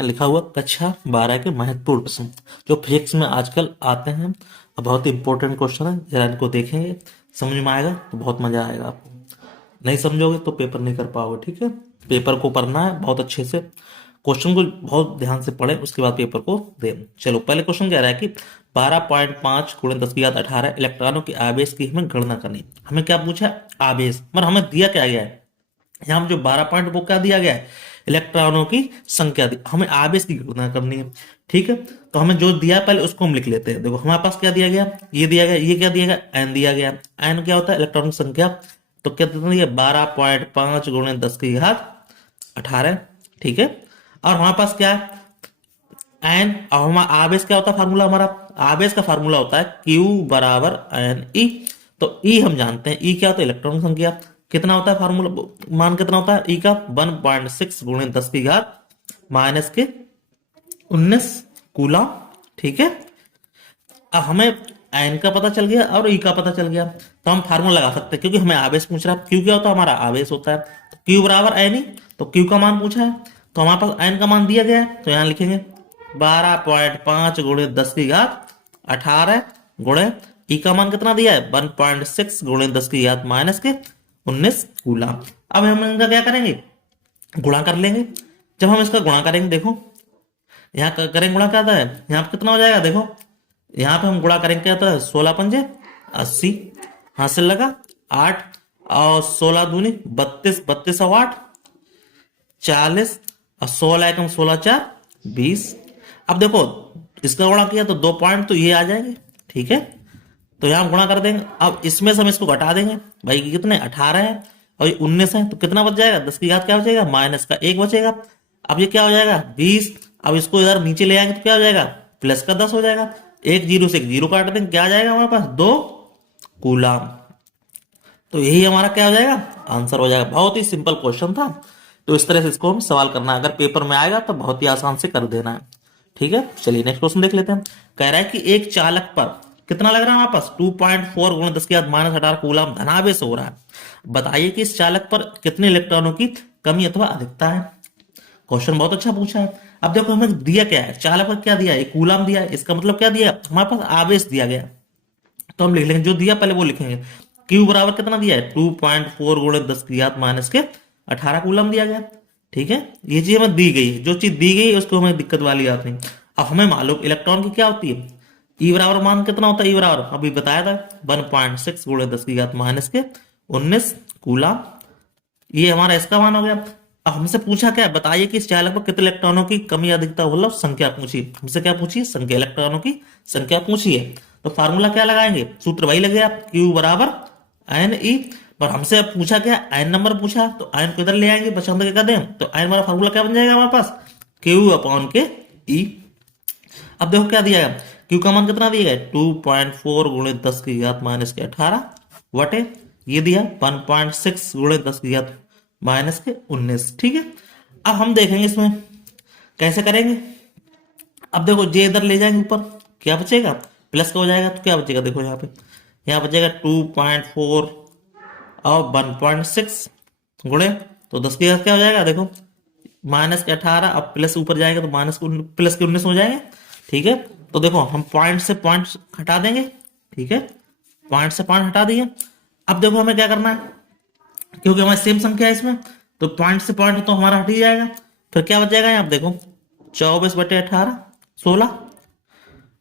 में लिखा हुआ कक्षा 12 के महत्वपूर्ण प्रश्न जो फिजिक्स में आजकल आते हैं और बहुत इंपॉर्टेंट क्वेश्चन है। जरा इनको देखेंगे, समझ में आएगा तो बहुत मजा आएगा आपको। नहीं समझोगे तो पेपर नहीं कर पाओगे। ठीक है, पेपर को पढ़ना है बहुत अच्छे से, क्वेश्चन को बहुत ध्यान से पढ़े, उसके बाद पेपर को दे। चलो, पहले क्वेश्चन कह रहा है कि 12.5 गुणे 10 की घात 18 इलेक्ट्रॉनों की आवेश की हमें गणना करनी। हमें क्या पूछा है? आवेश। मतलब हमें दिया क्या गया है यहाँ जो 12 पॉइंट, वो क्या दिया गया है? इलेक्ट्रॉनों की संख्या दी, हमें आवेश की गणना करनी है। ठीक है, तो हमें जो दिया है पहले उसको हम लिख लेते हैं। देखो हमारे पास क्या दिया गया, ये दिया गया, ये क्या दिया गया, एन दिया गया। एन क्या होता है? इलेक्ट्रॉन की संख्या। तो क्या दिया? 12.5 गुणे 10 की घात 18। ठीक है, और हमारे पास क्या है? एन। और हमारा आवेश क्या होता है? फार्मूला हमारा आवेश का फार्मूला होता है Q बराबर एन ई। तो ई हम जानते हैं, ई क्या होता है? इलेक्ट्रॉन की संख्या। कितना होता है फार्मूला, मान कितना होता है ई का? 1.6 गुणे 10 की घात माइनस के 19 कूलम। ठीक है, अब हमें एन का पता चल गया और ई का पता चल गया, तो हम फार्मूला लगा सकते हैं क्योंकि हमें आवेश पूछ रहा है। क्यू क्या होता है? हमारा आवेश होता है। तो क्यू बराबर एन ई, तो क्यू का मान पूछा है तो हमारे पास एन का मान दिया गया है, तो यहां लिखेंगे 12.5 गुणे 10 की घात 18 गुणे ई का मान कितना दिया है? 1.6 गुणे 10 की घात माइनस के 19 कूलम। अब हम इनका क्या करेंगे? गुणा कर लेंगे। जब हम इसका गुणा करेंगे, देखो यहाँ करेंगे गुणा क्या आता है, यहाँ पे कितना हो जाएगा? देखो यहाँ पे हम गुणा करेंगे क्या होता है? 16 पंजे 80, हाथ से लगा 8 और 16 दूनी 32, 32 और 8 40 और 16 एकम 16 4 20। अब देखो इसका गुणा किया तो 2 पॉइंट तो ये आ जाएंगे। ठीक है, तो यहां हम गुणा कर देंगे। अब इसमें से हम इसको घटा देंगे, भाई कितने 18 है और ये 19 है, तो कितना बच जाएगा? 10 की घात क्या बचेगा? माइनस का 1 बचेगा। अब ये क्या हो जाएगा? 20। अब इसको इधर नीचे ले आएंगे तो क्या हो जाएगा? प्लस का 10 हो जाएगा। एक जीरो से एक जीरो काट देंगे, क्या आ जाएगा हमारे पास? 2 कूलम। तो यही हमारा क्या हो जाएगा? आंसर हो जाएगा। बहुत ही सिंपल क्वेश्चन था, तो इस तरह से इसको हम सवाल करना है। अगर पेपर में आएगा तो बहुत ही आसान से कर देना है। ठीक है, चलिए नेक्स्ट क्वेश्चन देख लेते हैं। कह रहा है कि एक चालक पर कितना लग रहा है हमारे पास? 2.4 गुणे 10 की घात माइनस 18 कूलम धनावेश हो रहा है। बताइए कि इस चालक पर कितने इलेक्ट्रॉनों की कमी अथवा अधिकता है। क्वेश्चन बहुत अच्छा पूछा है। अब देखो हमें दिया क्या है, चालक पर क्या दिया है? कूलम दिया है। इसका मतलब क्या दिया है? हमारे पास आवेश दिया गया। तो हम लिख लेंगे, जो दिया पहले वो लिखेंगे। क्यू बराबर कितना दिया है? 2.4 गुणे 10 की घात माइनस के 18 कूलम दिया गया। ठीक है, ये चीज हमें दी गई है, जो चीज दी गई है उसको हमें दिक्कत वाली बात नहीं। अब हमें मालूम इलेक्ट्रॉन की क्या होती है, ई बराबर मान कितना होता है? ई बराबर अभी बताया था 1.6 गुणे 10 की घात माइनस के 19 कूलम। ये हमारा इसका मान हो गया। अब हमसे पूछा क्या? बताइए कि इस चालक पर कितने इलेक्ट्रॉनों की कमी अधिकता, मतलब संख्या पूछी। हमसे क्या पूछी? संख्या, इलेक्ट्रॉनों की संख्या पूछी है। तो फार्मूला क्या लगाएंगे? सूत्र वही लगेगा, क्यू बराबर एन ई। पर हमसे अब पूछा क्या? एन नंबर पूछा, तो एन को इधर ले आएंगे, बचा हम क्या दें, तो एन वाला फार्मूला क्या बन जाएगा हमारे पास? क्यू अपॉन के ई। अब देखो क्या दिया है, क्यू का मान कितना दिया है? 2.4 गुणे 10 की घात माइनस के 18 वटे ये दिया 1.6 गुणे 10 की घात माइनस के 19। ठीक है, अब हम देखेंगे इसमें कैसे करेंगे। अब देखो जे इधर ले जाएंगे ऊपर, क्या बचेगा? प्लस का हो जाएगा, तो क्या बचेगा? देखो यहाँ पे, यहाँ बचेगा 2.4 और 1.6 गुणे, तो 10 की घात क्या हो जाएगा? देखो माइनस के 18, अब प्लस ऊपर जाएगा तो माइनस प्लस के 19 हो जाएंगे। ठीक है, तो देखो हम पॉइंट से पॉइंट हटा देंगे। ठीक है, पॉइंट से पॉइंट हटा दिए। अब देखो हमें क्या करना है, क्योंकि हमारी सेम संख्या है इसमें, तो पॉइंट से पॉइंट तो हमारा हट ही जाएगा। फिर क्या बच जाएगा यहाँ पे? देखो 24/18 16।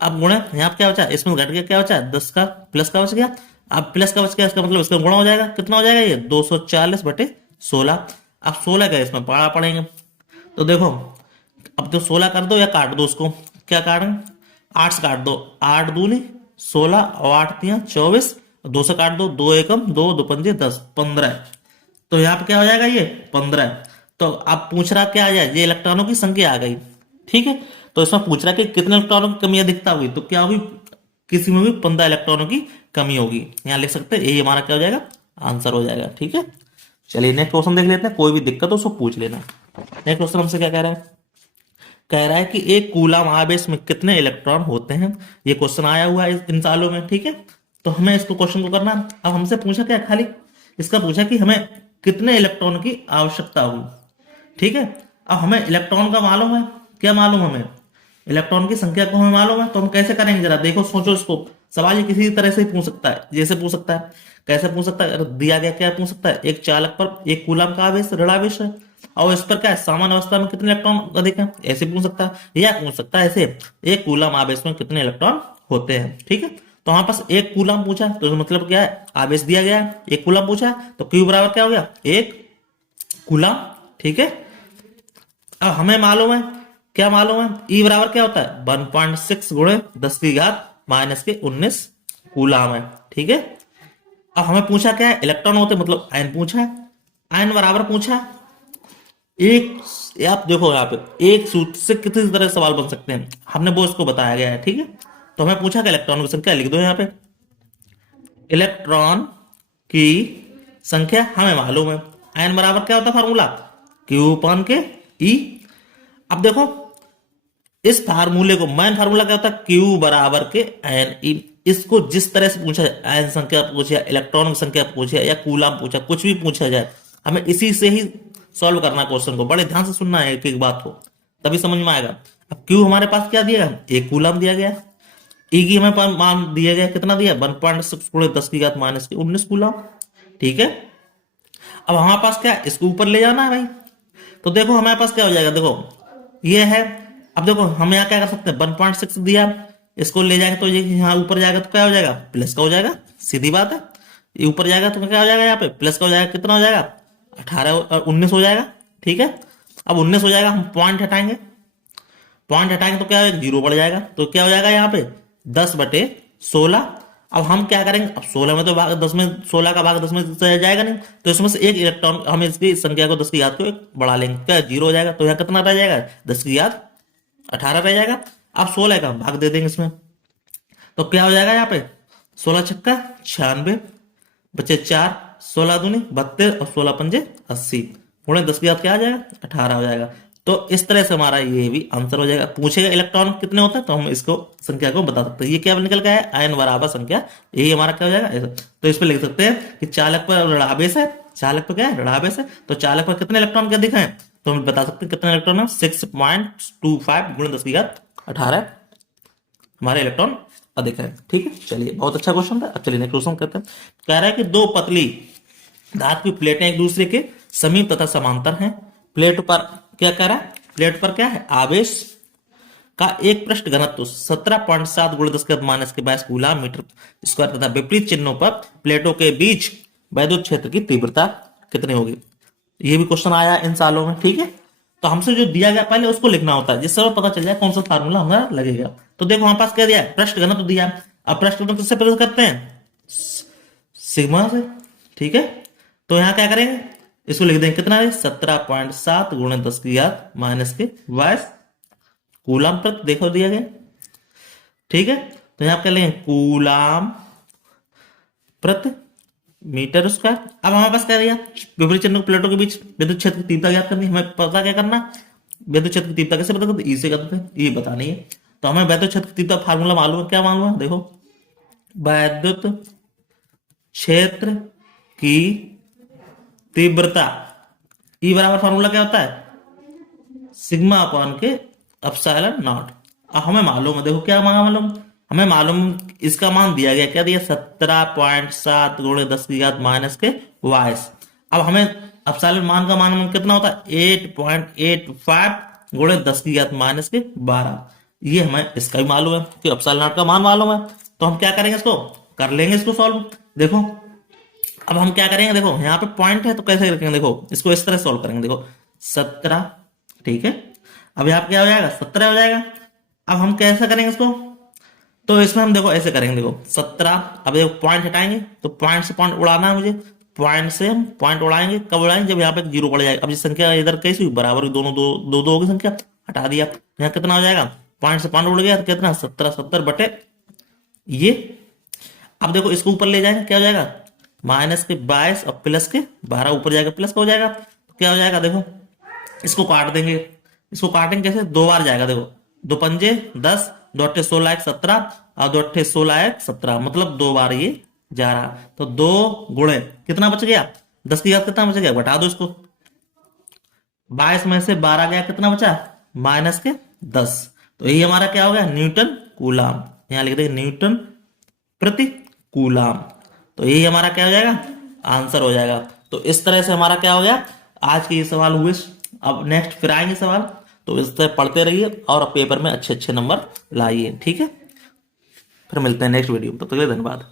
अब गुणे यहाँ पे क्या बचा? इसमें घट गया, क्या बचा? 10 का प्लस का बच गया। अब प्लस का बच गया, इसका मतलब इसका गुणा हो जाएगा। कितना हो जाएगा ये? 240/16। अब 16 का इसमें पढ़ा पड़ेंगे, तो देखो अब तो 16 कर दो या काट दो उसको, क्या काटें? 8 से काट दो, 8 दूनी 16 और 8 तिया 24, 2 से काट दो, 2 एकम 2, 2 पंजे 10, 15। तो यहाँ पे क्या हो जाएगा? ये 15। तो अब पूछ रहा क्या आ जाए? ये इलेक्ट्रॉनों की संख्या आ गई। ठीक है, तो इसमें पूछ रहा कि कितने इलेक्ट्रॉनों की कमी अधिकता हुई, तो क्या होगी? किसी में भी 15 इलेक्ट्रॉनों की कमी होगी। यहाँ लिख सकते हैं, यही हमारा क्या हो जाएगा? आंसर हो जाएगा। ठीक है, चलिए नेक्स्ट क्वेश्चन देख लेते हैं। कोई भी दिक्कत हो उसको पूछ लेना। नेक्स्ट क्वेश्चन हमसे क्या कह रहा है? कह रहा है कि एक कूलम आवेश में कितने इलेक्ट्रॉन होते हैं। ये क्वेश्चन आया हुआ है इन सालों में। ठीक है, तो हमें इसको क्वेश्चन को करना। अब हमसे पूछा क्या? खाली इसका पूछा कि हमें कितने इलेक्ट्रॉन की आवश्यकता होगी। ठीक है, अब हमें इलेक्ट्रॉन का मालूम है, क्या मालूम हमें, इलेक्ट्रॉन की संख्या को हमें मालूम है, तो हम कैसे करेंगे जरा देखो, सोचो इसको। सवाल ये किसी तरह से पूछ सकता है, जैसे पूछ सकता है, कैसे पूछ सकता है, अगर दिया गया क्या पूछ सकता है, एक चालक पर 1 कूलम का आवेश ऋणावेश है और इस पर क्या है, सामान्य अवस्था में कितने इलेक्ट्रॉन अधिक है, ऐसे पूछ सकता है। या पूछ सकता है ऐसे, 1 कूलम आवेश में कितने इलेक्ट्रॉन होते हैं। ठीक है, तो हमारे पास 1 कूलम पूछा तो इसका मतलब क्या है, आवेश दिया गया है, 1 कूलम पूछा तो क्यू बराबर क्या हो गया, 1 कूलम। ठीक है, अब हमें मालूम है, क्या मालूम है, ई बराबर क्या होता है, 1.6 गुणे 10⁻⁻⁻19 कूलम है। ठीक है, अब हमें पूछा क्या है, इलेक्ट्रॉन होते मतलब आयन पूछा है, आयन बराबर पूछा एक। आप देखो यहाँ पे एक सूत्र से कितनी तरह के सवाल बन सकते हैं, हमने वो इसको बताया गया है। ठीक है, तो हमें पूछा कि इलेक्ट्रॉन की संख्या लिख दो यहाँ पे, इलेक्ट्रॉन की संख्या हमें मालूम है, आयन बराबर क्या होता है फार्मूला, क्यू अपान के ई। अब देखो इस फार्मूले को, मेन फार्मूला क्या होता है, क्यू बराबर के एन ई। इसको जिस तरह से पूछा जाए, आयन संख्या पूछे, इलेक्ट्रॉन की संख्या पूछे या कूलम पूछा, कुछ भी पूछा जाए, हमें इसी से ही सॉल्व करना क्वेश्चन को। बड़े ध्यान से सुनना है एक एक बात को, तभी समझ में आएगा। अब क्यू हमारे पास क्या दिया, 1 कूलम दिया गया, ई की हमें मान दिया गया, कितना दिया, 1.6 गुणे 10⁻⁻19 कूलम। ठीक है, अब हमारे पास क्या है, इसको ऊपर ले जाना है भाई। तो देखो हमारे पास क्या हो जाएगा, देखो ये है। अब देखो हम यहाँ क्या कर सकते हैं, 1.6 दिया, इसको ले जाएंगे तो ये यहाँ ऊपर जाएगा तो क्या हो जाएगा, प्लस का हो जाएगा, सीधी बात है। ये ऊपर जाएगा तो क्या हो जाएगा, यहाँ पे प्लस का हो जाएगा, कितना हो जाएगा, 19 हो जाएगा। ठीक है, अब 19 हो जाएगा, हम पॉइंट हटाएंगे, पॉइंट हटाएंगे तो क्या होगा, 0 बढ़ जाएगा, तो क्या हो जाएगा यहाँ पे 10/16। अब हम क्या करेंगे, अब 16 में तो भाग 10 में, 16 का भाग 10 में तो जाएगा नहीं, तो इसमें से एक इलेक्ट्रॉन हम इसकी संख्या को 10 की घात को एक बढ़ा लेंगे, क्या 0 हो जाएगा, तो यहाँ कितना रह जाएगा, 10 की घात 18 रह जाएगा। अब 16 का हम भाग दे देंगे इसमें, तो क्या हो जाएगा यहाँ पे, 16 छक्का 96, बचे 4, 16 दूनी 32 और 16 पंजे 80, गुणे 10 की घात क्या आ जाएगा, 18 हो जाएगा। तो इस तरह से हमारा ये भी आंसर हो जाएगा। पूछेगा इलेक्ट्रॉन कितने होते हैं तो हम इसको संख्या को बता सकते हैं। ये क्या निकल गया है, आयन बराबर संख्या, यही हमारा क्या हो जाएगा ऐसा। तो इस पे लिख सकते हैं कि चालक पर ऋणावेश है, चालक पर क्या है, ऋणावेश है, तो चालक पर कितने इलेक्ट्रॉन क्या दिखे हैं, तो हम बता सकते हैं कितने इलेक्ट्रॉन है, 6.25 गुणे 10 की घात 18 हमारे इलेक्ट्रॉन अधिक है। ठीक है, चलिए बहुत अच्छा क्वेश्चन था। अब चलिए नेक्स्ट क्वेश्चन करते हैं। कह रहा है कि दो पतली धातु की प्लेटें एक दूसरे के समीप तथा समांतर हैं। प्लेट पर क्या कह रहा है, प्लेट पर क्या है, आवेश का एक पृष्ठ घनत्व 17.7 गुणे 10⁻⁻22 कूलम मीटर स्क्वायर तथा विपरीत चिन्हों पर प्लेटों के बीच वैद्युत क्षेत्र की तीव्रता कितनी होगी। ये भी क्वेश्चन आया इन सालों में। ठीक है, तो हमसे जो दिया गया पहले उसको लिखना होता है, जिससे पता चल जाए कौन सा फार्मूला हमारा लगेगा। तो देखो हमारे पास क्या दिया है, पृष्ठ घनत्व दिया है। अब पृष्ठ घनत्व किससे प्रकट करते हैं, सिग्मा से। ठीक है, तो यहां क्या करेंगे, इसको लिख देंगे कितना है, 17.7 गुणे 10 की घात -22 कूलम प्रति, देखो दिया गया। ठीक है, तो यहां क्या लेंगे, कूलम प्रति मीटर स्क्वायर। अब हमारे पास क्या दिया, विपरीत चिन्ह प्लेटों के बीच विद्युत क्षेत्र की तीव्रता ज्ञात करनी। हमें पता क्या करना, विद्युत क्षेत्र की तीव्रता कैसे पता करते, ई से करते हैं, ये बतानी है। तो हमें वैद्युत क्षेत्र की तीव्रता फार्मूला मालूम है, क्या मालूम है, देखो वैद्युत क्षेत्र की तीव्रता, ई बराबर फार्मूला क्या होता है, सिग्मा अपॉन के एप्सिलॉन नॉट। अब हमें मालूम है, देखो क्या मालूम, हमें मालूम इसका मान दिया गया, क्या दिया, 17.7 गुणे 10 की घात -22। अब हमें एप्सिलॉन मान का मान कितना होता है, 8.85 गुणे 10 की घात -12। ये हमें इसका भी मालूम है कि एप्सिलॉन नॉट का मान मालूम है। तो हम क्या करेंगे, इसको कर लेंगे इसको सॉल्व। देखो अब हम क्या करेंगे, देखो यहाँ पे पॉइंट है तो कैसे रखेंगे, देखो इसको इस तरह सॉल्व करेंगे, देखो 17। ठीक है, अब यहाँ पे क्या हो जाएगा, 17 हो जाएगा। अब हम कैसे करेंगे इसको, तो इसमें हम देखो ऐसे करेंगे, देखो 17, अब देखो पॉइंट हटाएंगे, तो पॉइंट से पॉइंट उड़ाना है मुझे, पॉइंट से हम पॉइंट उड़ाएंगे, कब उड़ाएंगे, जब यहाँ पे 0 पड़ जाएगा। अब ये संख्या इधर कैसी हुई, बराबर हुई, दोनों दो दो दो की संख्या हटा दिया, यहाँ कितना हो जाएगा, पॉइंट से पॉइंट उड़ गया तो कितना, 17 70 बटे ये। अब देखो इसको ऊपर ले जाएंगे, क्या हो जाएगा, -22 और +12 ऊपर जाएगा, प्लस का हो जाएगा, तो क्या हो जाएगा, देखो इसको काट देंगे, इसको काटेंगे कैसे, 2 बार जाएगा, देखो 2 पंजे 10, 2 अट्ठे 16 1 17 और 2 अट्ठे 16 1 17, मतलब 2 बार ये जा रहा। तो 2 गुणे कितना बच गया, 10 की घात कितना बच गया, घटा दो इसको, 22 में से 12 गया, कितना बचा, 10। तो यही हमारा क्या हो गया, न्यूटन कूलाम। यहाँ लिख देंगे न्यूटन प्रति कूलाम। तो यही हमारा क्या हो जाएगा, आंसर हो जाएगा। तो इस तरह से हमारा क्या हो गया, आज के ये सवाल हुए। अब नेक्स्ट फिर आएंगे सवाल, तो इस तरह पढ़ते रहिए और पेपर में अच्छे अच्छे नंबर लाइए, ठीक है। फिर मिलते हैं नेक्स्ट वीडियो में, तब तक के लिए धन्यवाद।